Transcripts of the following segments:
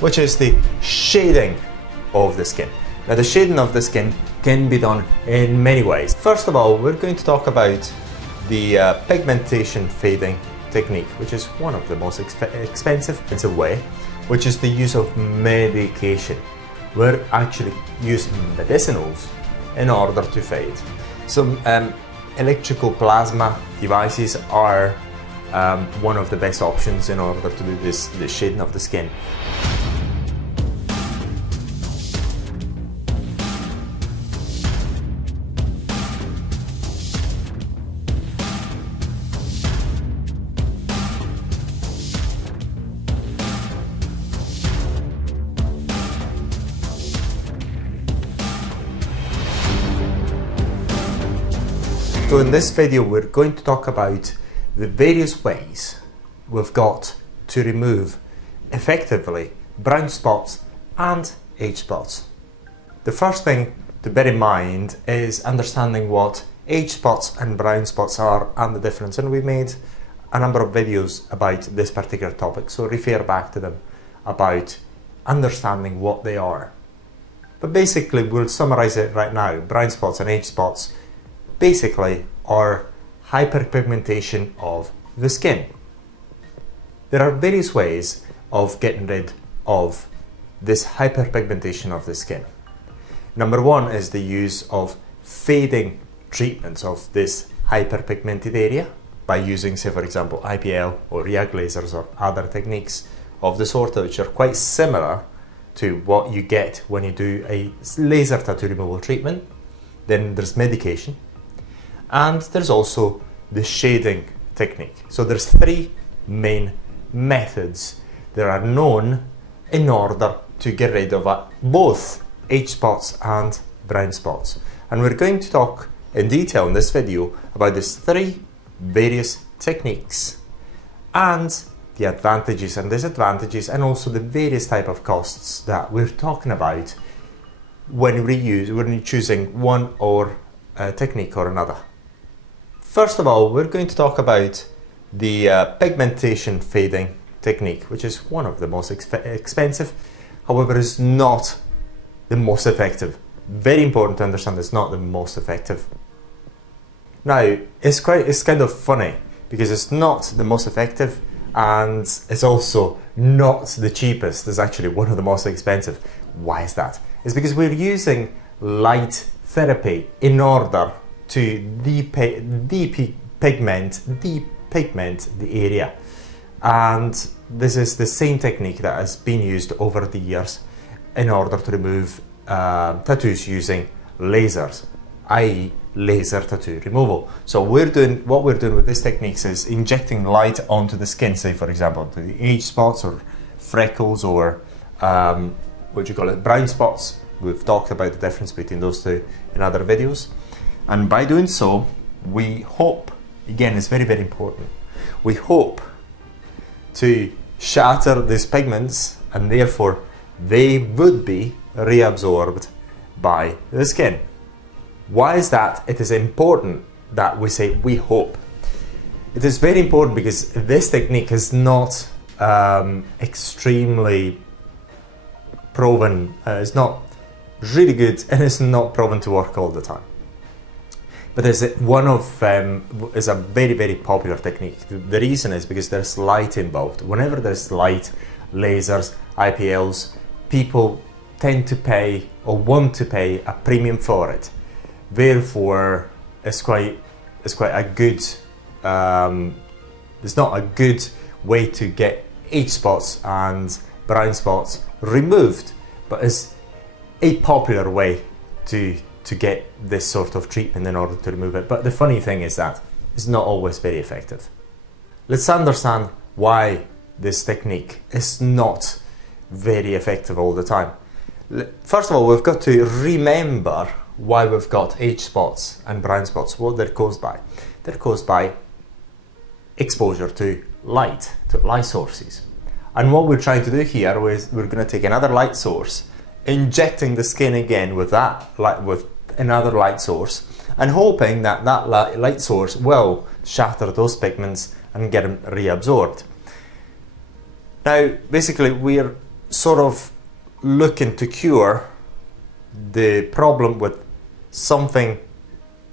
which is the shading of the skin. Now, the shading of the skin can be done in many ways. First of all, we're going to talk about the pigmentation fading technique, which is one of the most expensive way, which is the use of medication. We're actually using medicinals in order to fade. Some electrical plasma devices are one of the best options in order to do this, the shading of the skin. So in this video, we're going to talk about the various ways we've got to remove effectively brown spots and age spots. The first thing to bear in mind is understanding what age spots and brown spots are and the difference. And we made a number of videos about this particular topic, so refer back to them about understanding what they are. But basically, we'll summarize it right now. Brown spots and age spots basically are hyperpigmentation of the skin. There are various ways of getting rid of this hyperpigmentation of the skin. Number one is the use of fading treatments of this hyperpigmented area by using, say for example, IPL or YAG lasers or other techniques of the sort, which are quite similar to what you get when you do a laser tattoo removal treatment. Then there's medication. And there's also the shading technique. So there's three main methods that are known in order to get rid of both age spots and brown spots. And we're going to talk in detail in this video about these three various techniques and the advantages and disadvantages, and also the various type of costs that we're talking about when you're choosing one or technique or another. First of all, we're going to talk about the pigmentation fading technique, which is one of the most expensive, however is not the most effective. Very important to understand, it's not the most effective. Now, it's kind of funny because it's not the most effective and it's also not the cheapest. It's actually one of the most expensive. Why is that? It's because we're using light therapy in order to depigment the area, and this is the same technique that has been used over the years in order to remove tattoos using lasers, i.e. laser tattoo removal. So what we're doing with these techniques is injecting light onto the skin, say for example to the age spots or freckles or brown spots. We've talked about the difference between those two in other videos. And by doing so, we hope, again, it's very, very important, we hope to shatter these pigments and therefore they would be reabsorbed by the skin. Why is that? It is important that we say we hope. It is very important because this technique is not extremely proven, it's not really good, and it's not proven to work all the time. But there's one of is a very, very popular technique. The reason is because there's light involved. Whenever there's light, lasers, IPLs, people tend to pay or want to pay a premium for it. Therefore, it's quite a good. It's not a good way to get age spots and brown spots removed, but it's a popular way to get this sort of treatment in order to remove it. But the funny thing is that it's not always very effective. Let's understand why this technique is not very effective all the time. First of all, we've got to remember why we've got age spots and brown spots, what they're caused by. They're caused by exposure to light sources. And what we're trying to do here is we're going to take another light source, injecting the skin again with another light source, and hoping that light source will shatter those pigments and get them reabsorbed. Now, basically, we're sort of looking to cure the problem with something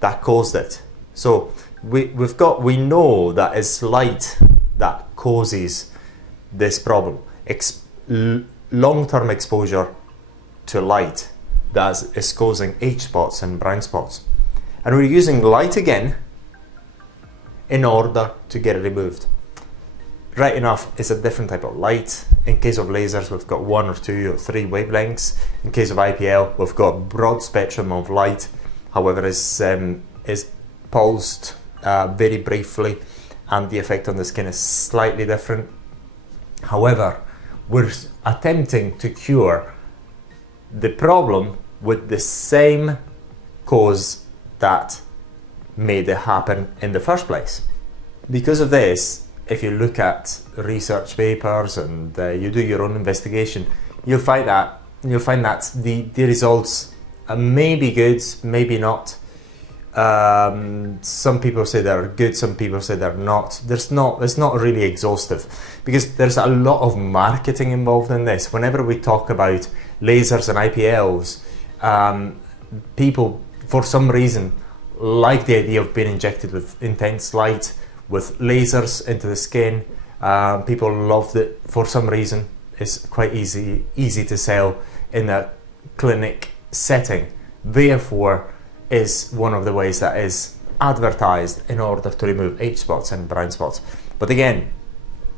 that caused it. So we know that it's light that causes this problem. Long-term exposure to light that is causing age spots and brown spots. And we're using light again in order to get it removed. Right enough, it's a different type of light. In case of lasers, we've got 1 or 2 or 3 wavelengths. In case of IPL, we've got a broad spectrum of light. However, it's pulsed very briefly, and the effect on the skin is slightly different. However, we're attempting to cure the problem with the same cause that made it happen in the first place. Because of this, if you look at research papers and you do your own investigation, you'll find that the results may be good, maybe not. Some people say they're good, some people say they're not. It's not really exhaustive, because there's a lot of marketing involved in this. Whenever we talk about lasers and IPLs, people for some reason like the idea of being injected with intense light, with lasers into the skin. People love it for some reason. It's quite easy to sell in a clinic setting. Therefore, is one of the ways that is advertised in order to remove age spots and brown spots. But again,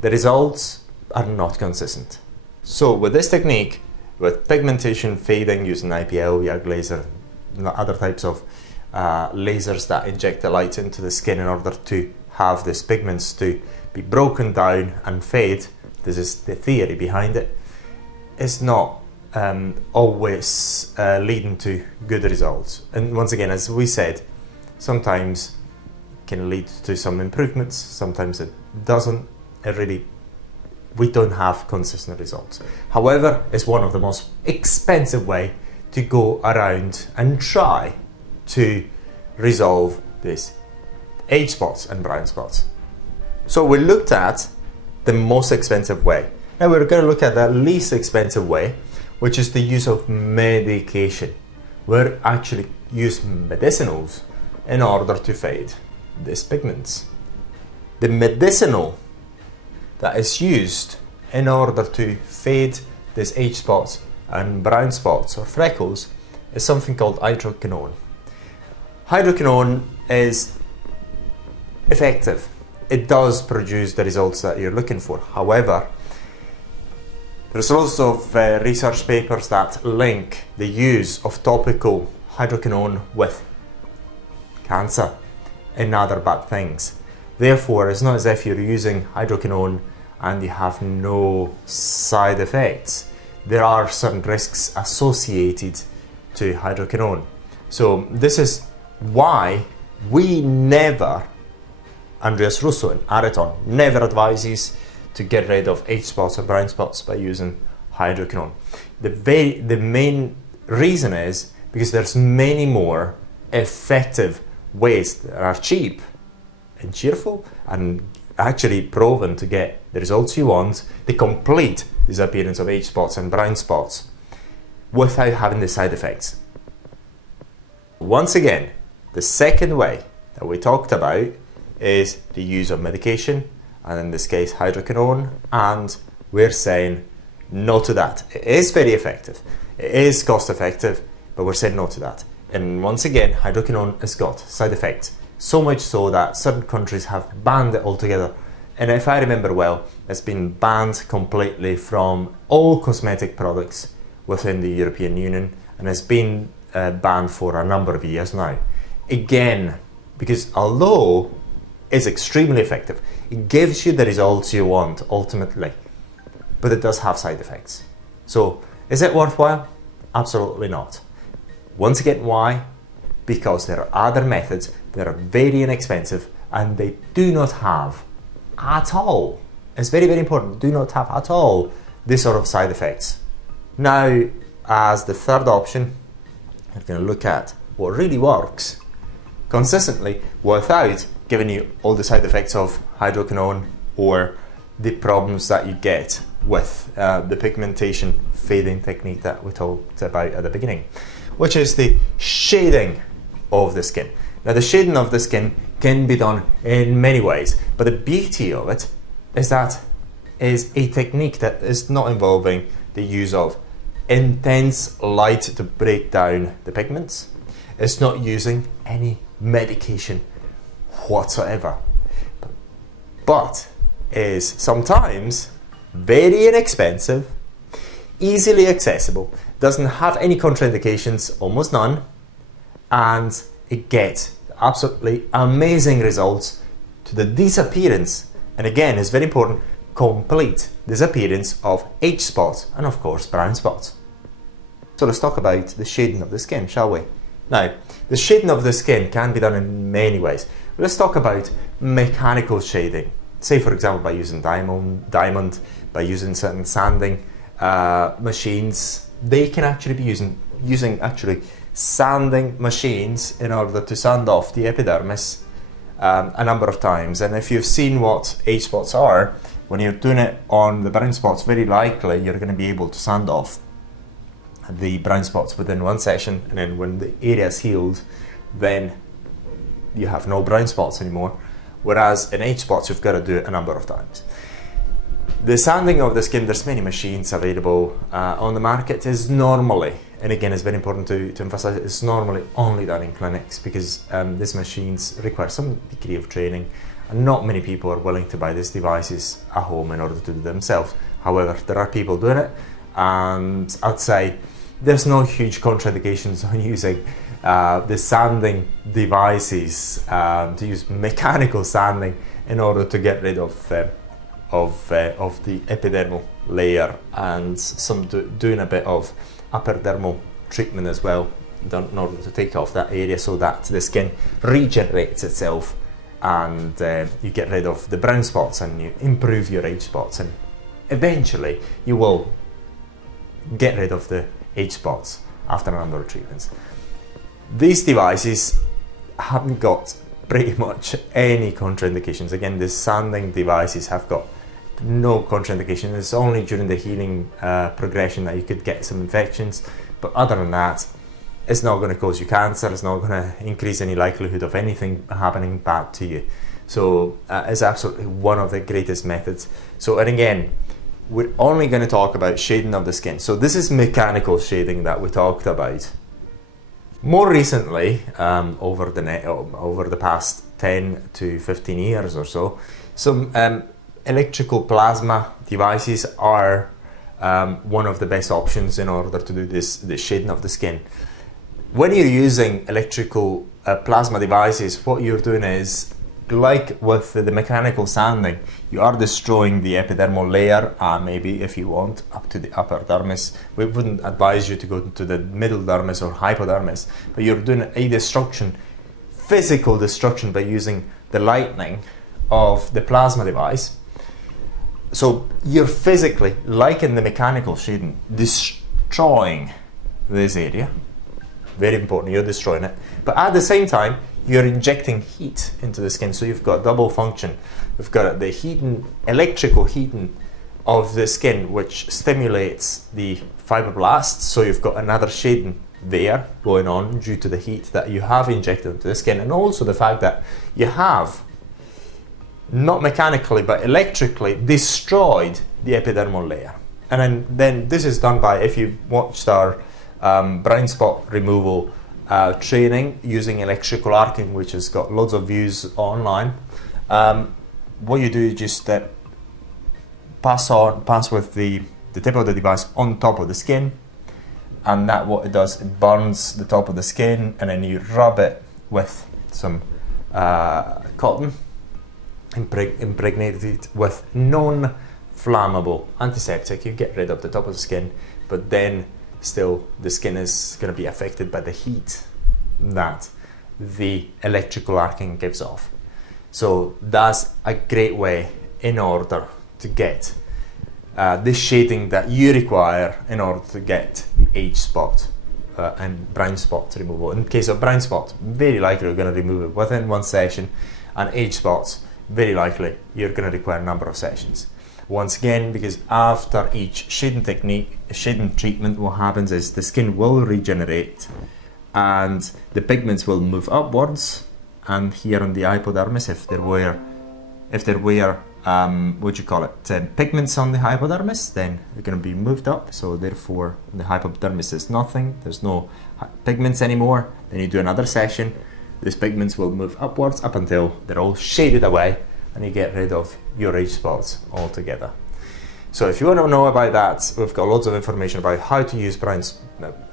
the results are not consistent. So with this technique, with pigmentation fading using IPL, YAG laser, and other types of lasers that inject the light into the skin in order to have these pigments to be broken down and fade, this is the theory behind it, it's not always leading to good results. And once again, as we said, sometimes it can lead to some improvements, sometimes it doesn't. We don't have consistent results. However, it's one of the most expensive way to go around and try to resolve these age spots and brown spots. So we looked at the most expensive way. Now we're going to look at the least expensive way, which is the use of medication. We actually use medicinals in order to fade these pigments. The medicinal that is used in order to fade these age spots and brown spots or freckles is something called hydroquinone. Hydroquinone is effective. It does produce the results that you're looking for. However, there's lots of research papers that link the use of topical hydroquinone with cancer and other bad things. Therefore, it's not as if you're using hydroquinone and you have no side effects. There are certain risks associated to hydroquinone. So this is why we never, Andreas Russo and Areton, never advises to get rid of age spots or brown spots by using hydroquinone. The main reason is because there's many more effective ways that are cheap and cheerful and actually proven to get the results you want, the complete disappearance of age spots and brown spots without having the side effects. Once again, the second way that we talked about is the use of medication, and in this case hydroquinone, and we're saying no to that. It is very effective, it is cost effective, but we're saying no to that. And once again, hydroquinone has got side effects, so much so that certain countries have banned it altogether. And if I remember well, it's been banned completely from all cosmetic products within the European Union, and it's been banned for a number of years now. Again, because although it's extremely effective, it gives you the results you want ultimately, but it does have side effects. So is it worthwhile? Absolutely not. Once again, why? Because there are other methods that are very inexpensive and they do not have at all, it's very, very important, do not have at all this sort of side effects. Now, as the third option, we're going to look at what really works consistently without giving you all the side effects of hydroquinone or the problems that you get with the pigmentation fading technique that we talked about at the beginning, which is the shading of the skin. Now, the shading of the skin can be done in many ways, but the beauty of it is that is a technique that is not involving the use of intense light to break down the pigments. It's not using any medication whatsoever, but is sometimes very inexpensive, easily accessible, doesn't have any contraindications, almost none, and it gets absolutely amazing results to the disappearance, and again, it's very important, complete disappearance of age spots and of course brown spots. So let's talk about the shading of the skin, shall we? Now, the shading of the skin can be done in many ways. Let's talk about mechanical shading. Say, for example, by using diamond, by using certain sanding machines. They can actually be using actually sanding machines in order to sand off the epidermis a number of times. And if you've seen what age spots are, when you're doing it on the brown spots, very likely you're going to be able to sand off the brown spots within one session, and then when the area is healed, then you have no brown spots anymore. Whereas in age spots, you've got to do it a number of times. The sanding of the skin, there's many machines available on the market, is normally, and again it's very important to emphasize, it's normally only done in clinics, because these machines require some degree of training, and not many people are willing to buy these devices at home in order to do it themselves. However, there are people doing it, and I'd say there's no huge contraindications on using the sanding devices, to use mechanical sanding in order to get rid of the epidermal layer, and doing a bit of epidermal treatment as well in order to take off that area so that the skin regenerates itself, and you get rid of the brown spots and you improve your age spots, and eventually you will get rid of the age spots after a number of treatments. These devices haven't got pretty much any contraindications. Again, the sanding devices have got no contraindications. It's only during the healing progression that you could get some infections, but other than that, it's not going to cause you cancer, it's not going to increase any likelihood of anything happening bad to you. So it's absolutely one of the greatest methods. So, and again, we're only going to talk about shading of the skin. So this is mechanical shading that we talked about. More recently, over the past 10 to 15 years or so, some electrical plasma devices are one of the best options in order to do the shading of the skin. When you're using electrical plasma devices, what you're doing is, like with the mechanical sanding, you are destroying the epidermal layer, maybe if you want up to the upper dermis. We wouldn't advise you to go to the middle dermis or hypodermis, but you're doing a destruction, physical destruction, by using the lightning of the plasma device. So you're physically, like in the mechanical shading, destroying this area. Very important, you're destroying it, but at the same time you're injecting heat into the skin, so you've got double function. You've got the heating, electrical heating of the skin, which stimulates the fibroblasts, so you've got another shading there going on due to the heat that you have injected into the skin, and also the fact that you have, not mechanically but electrically, destroyed the epidermal layer. And then this is done by, if you've watched our brown spot removal training using electrical arcing, which has got loads of views online, what you do is just pass with the tip of the device on top of the skin, and that what it does, it burns the top of the skin, and then you rub it with some cotton impregnated with non-flammable antiseptic. You get rid of the top of the skin, but then still the skin is going to be affected by the heat that the electrical arcing gives off. So that's a great way in order to get the shading that you require in order to get the age spot and brown spot removal. In case of brown spot, very likely you're going to remove it within one session, and age spots, very likely you're going to require a number of sessions. Once again, because after each shading treatment, what happens is the skin will regenerate and the pigments will move upwards, and here on the hypodermis, if there were pigments on the hypodermis, then they're going to be moved up, so therefore the hypodermis is nothing, there's no pigments anymore. Then you do another session, these pigments will move upwards up until they're all shaded away and you get rid of your age spots altogether. So if you want to know about that, we've got loads of information about how to use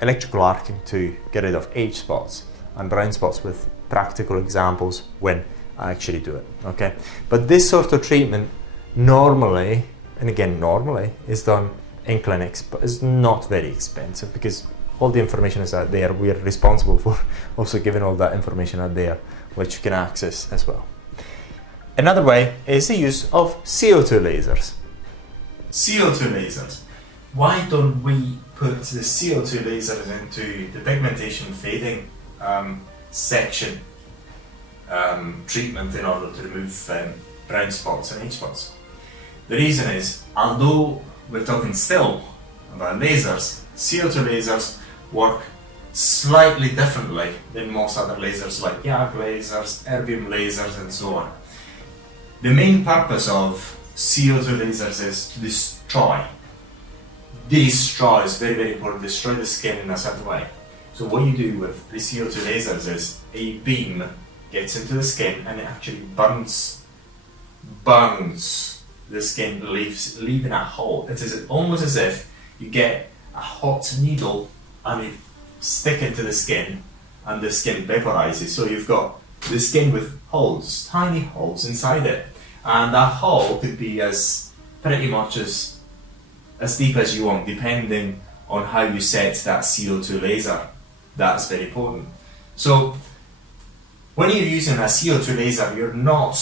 electrical arcing to get rid of age spots and brown spots with practical examples when I actually do it, okay? But this sort of treatment normally, and again normally, is done in clinics, but it's not very expensive because all the information is out there. We're responsible for also giving all that information out there, which you can access as well. Another way is the use of CO2 lasers. CO2 lasers. Why don't we put the CO2 lasers into the pigmentation fading section treatment in order to remove brown spots and age spots? The reason is, although we're talking still about lasers, CO2 lasers work slightly differently than most other lasers like YAG lasers, erbium lasers and so on. The main purpose of CO2 lasers is to destroy. Destroy is very, very important. Destroy the skin in a certain way. So what you do with the CO2 lasers is a beam gets into the skin and it actually burns the skin, leaving a hole. It is almost as if you get a hot needle and you stick into the skin and the skin vaporizes. So you've got the skin with holes, tiny holes inside it. And that hole could be pretty much as deep as you want, depending on how you set that CO2 laser. That's very important. So when you're using a CO2 laser, you're not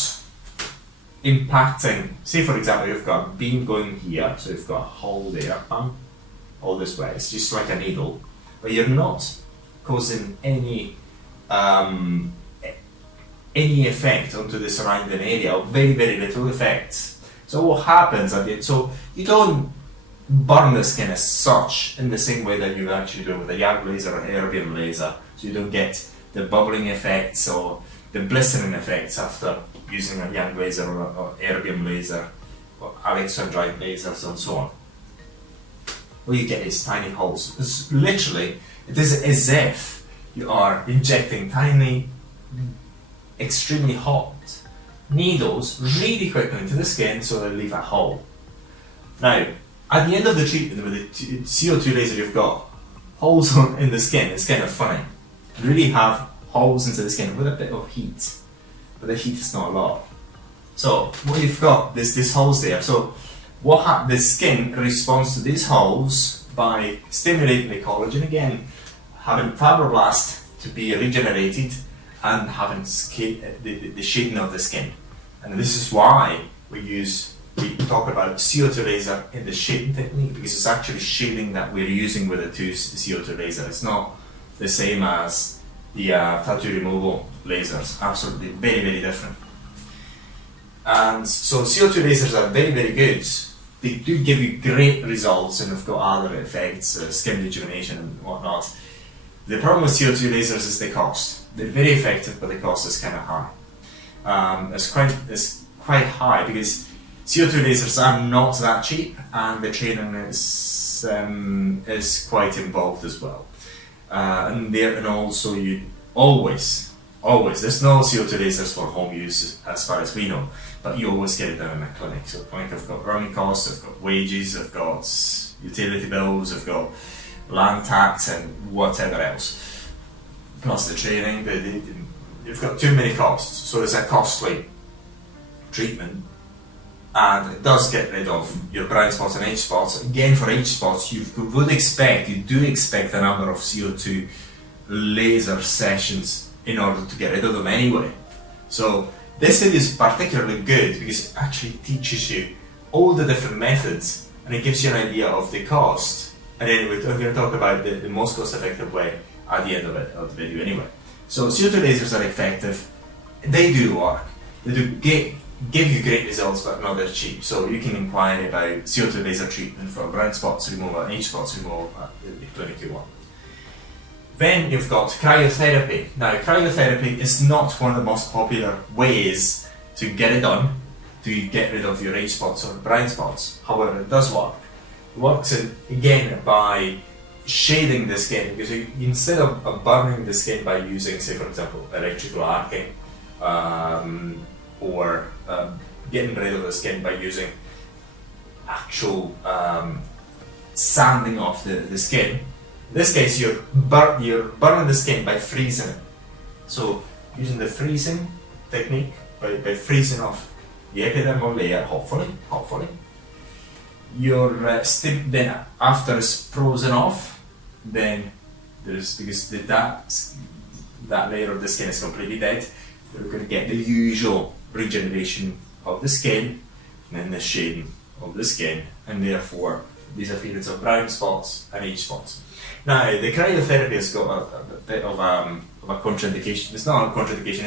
impacting. Say for example, you've got a beam going here, so you've got a hole there, all this way. It's just like a needle, but you're not causing any effect onto the surrounding area, or very, very little effect. So what happens so you don't burn the skin as such in the same way that you actually do with a YAG laser or erbium laser. So you don't get the bubbling effects or the blistering effects after using a YAG laser or erbium laser or alexandrite lasers and so on. What you get is tiny holes. It is as if you are injecting tiny, extremely hot needles really quickly into the skin, so they leave a hole. Now, at the end of the treatment with the CO2 laser, you've got holes in the skin. It's kind of funny. You really have holes into the skin with a bit of heat, but the heat is not a lot. So what you've got is these holes there. So the skin responds to these holes by stimulating the collagen again, having fibroblast to be regenerated, and having the shading of the skin. And this is why we talk about CO2 laser in the shading technique, because it's actually shading that we're using with the CO2 laser. It's not the same as the tattoo removal lasers. Absolutely, very, very different. And so CO2 lasers are very, very good. They do give you great results, and they've got other effects, skin rejuvenation and whatnot. The problem with CO2 lasers is the cost. They're very effective, but the cost is kind of high. It's quite high because CO2 lasers are not that cheap, and the training is quite involved as well. And also you always, there's no CO2 lasers for home use as far as we know, but you always get it done in a clinic. So clinic, I've got running costs, I've got wages, I've got utility bills, I've got land tax and whatever else. Plus the training, you've got too many costs, so it's a costly treatment, and it does get rid of your brown spots and age spots. Again, for age spots, you do expect a number of CO2 laser sessions in order to get rid of them anyway. So this video is particularly good because it actually teaches you all the different methods, and it gives you an idea of the cost. And then we're going to talk about the most cost-effective way at the end of the video anyway. So CO2 lasers are effective. They do work. They do give you great results but not that cheap. So you can inquire about CO2 laser treatment for brown spots removal and age spots removal at the clinic you want. Then you've got cryotherapy. Now cryotherapy is not one of the most popular ways to get it done, to get rid of your age spots or brown spots. However, it does work. It works again by shading the skin, because instead of burning the skin by using, say for example, electrical arcing, or getting rid of the skin by using actual sanding off the skin. In this case, you're burning the skin by freezing it. So using the freezing technique, by freezing off the epidermal layer, hopefully, then after it's frozen off, then because that layer of the skin is completely dead, you're going to get the usual regeneration of the skin, and then the shading of the skin, and therefore disappearance of brown spots and age spots. Now, the cryotherapy has got a bit of a contraindication. It's not a contraindication,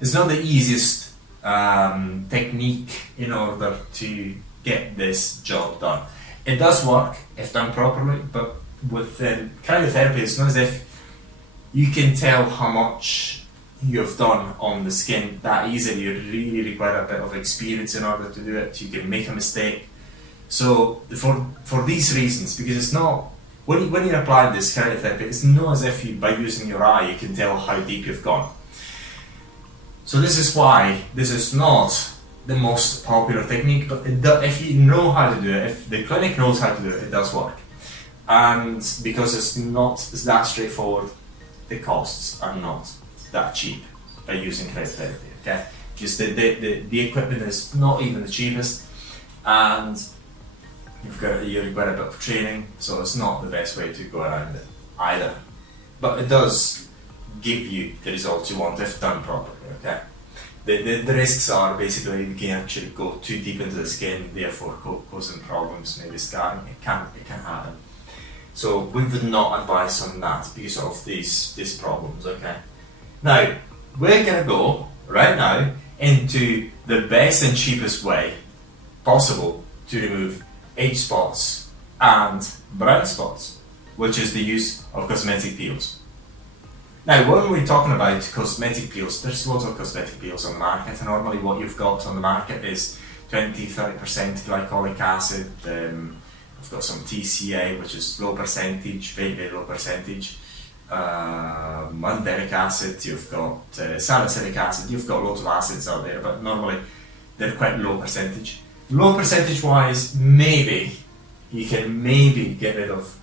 it's not the easiest technique in order to get this job done. It does work if done properly, but with cryotherapy, it's not as if you can tell how much you've done on the skin that easily. You really require a bit of experience in order to do it. You can make a mistake. So for these reasons, because it's not, when you apply this cryotherapy, it's not as if by using your eye you can tell how deep you've gone. So this is why this is not the most popular technique, but if you know how to do it, if the clinic knows how to do it, it does work. And because it's not that straightforward, the costs are not that cheap by using cryotherapy, okay? Because the equipment is not even the cheapest, and you require a bit of training, so it's not the best way to go around it either. But it does give you the results you want if done properly, okay? The risks are basically you can actually go too deep into the skin, therefore causing problems, maybe scarring. It can happen. So we would not advise on that because of these problems, okay? Now, we're going to go right now into the best and cheapest way possible to remove age spots and brown spots, which is the use of cosmetic peels. Now, when we're talking about cosmetic peels, there's lots of cosmetic peels on the market, and normally what you've got on the market is 20-30% glycolic acid. I've got some TCA, which is low percentage, very low percentage. Mandelic acid, you've got salicylic acid, you've got lots of acids out there, but normally they're quite low percentage. Low percentage wise, maybe you can get rid of,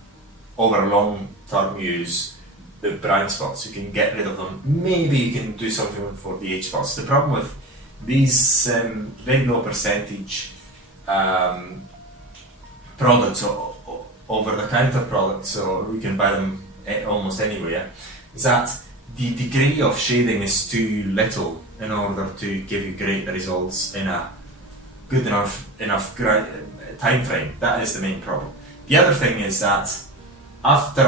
over long term use, the brown spots. You can get rid of them. Maybe you can do something for the age spots. The problem with these very low percentage products, or over-the-counter products, or we can buy them almost anywhere, is that the degree of shading is too little in order to give you great results in a good enough time frame. That is the main problem. The other thing is that after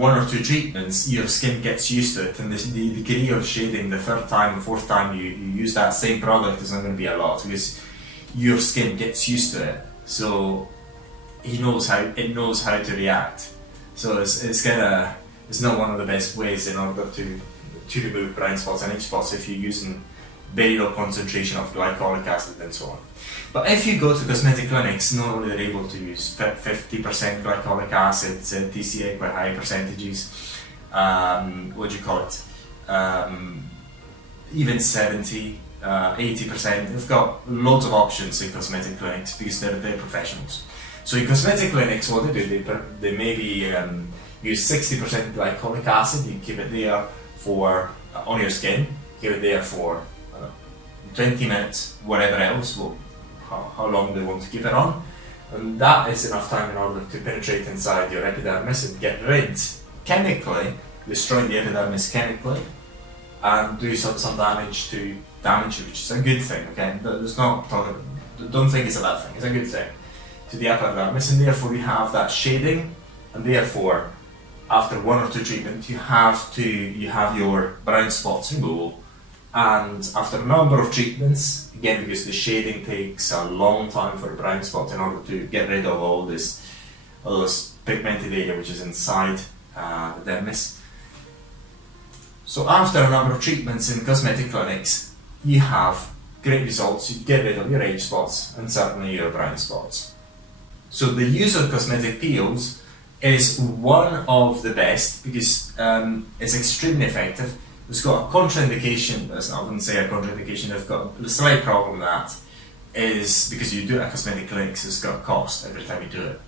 one or two treatments, your skin gets used to it, and the degree of shading the third time, the fourth time you use that same product is not going to be a lot, because your skin gets used to it. So it knows how to react. So it's not one of the best ways in order to remove brown spots and age spots if you're using very low concentration of glycolic acid and so on. But if you go to cosmetic clinics, normally they're able to use 50% glycolic acid, TCA quite high percentages, even 70, 80%. They've got loads of options in cosmetic clinics because they're professionals. So in cosmetic clinics, what they do, they maybe use 60% glycolic acid. You keep it there on your skin, keep it there for 20 minutes, whatever else, how long they want to keep it on. And that is enough time in order to penetrate inside your epidermis and get rid, destroy the epidermis chemically, and do some damage, which is a good thing, okay? Don't think it's a bad thing, it's a good thing to the epidermis, and therefore you have that shading, and therefore after one or two treatments you have your brown spots removal And after a number of treatments, again because the shading takes a long time for brown spots in order to get rid of all those pigmented area which is inside the dermis. So after a number of treatments in cosmetic clinics, you have great results. You get rid of your age spots and certainly your brown spots. So the use of cosmetic peels is one of the best because it's extremely effective. It's got a contraindication, I wouldn't say a contraindication, it's got a slight problem that is because you do it at cosmetic clinics, it's got a cost every time you do it.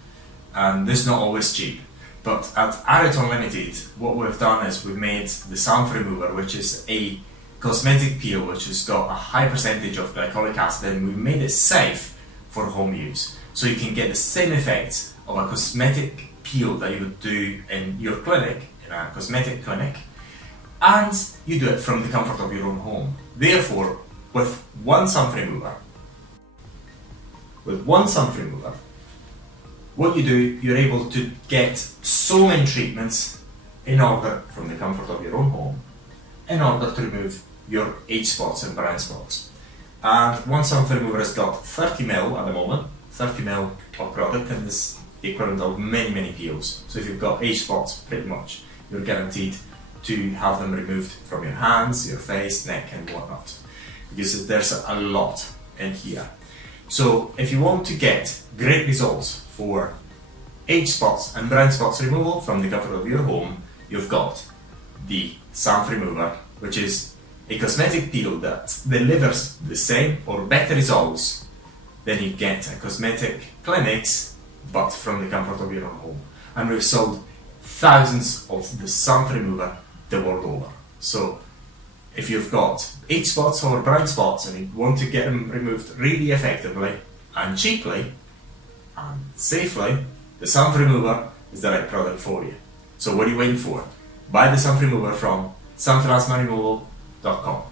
And this is not always cheap. But at Areton Ltd, what we've done is we've made the Samp Remover, which is a cosmetic peel which has got a high percentage of glycolic acid, and we've made it safe for home use. So you can get the same effects of a cosmetic peel that you would do in your clinic, in a cosmetic clinic, and you do it from the comfort of your own home. Therefore, with one Samp Remover, what you do, you're able to get so many treatments in order, from the comfort of your own home, in order to remove your age spots and brown spots. And one Samp Remover has got 30 ml at the moment, 30 ml of product, and is the equivalent of many peels. So if you've got age spots, pretty much you're guaranteed to have them removed from your hands, your face, neck and whatnot, because there's a lot in here. So if you want to get great results for age spots and brown spots removal from the comfort of your home, you've got the Samp Remover, which is a cosmetic peel that delivers the same or better results than you get at cosmetic clinics, but from the comfort of your own home. And we've sold thousands of the Samp Remover the world over. So if you've got age spots or brown spots and you want to get them removed really effectively and cheaply and safely, the Samp Remover is the right product for you. So what are you waiting for? Buy the Samp Remover from sampmelasmaremoval.com.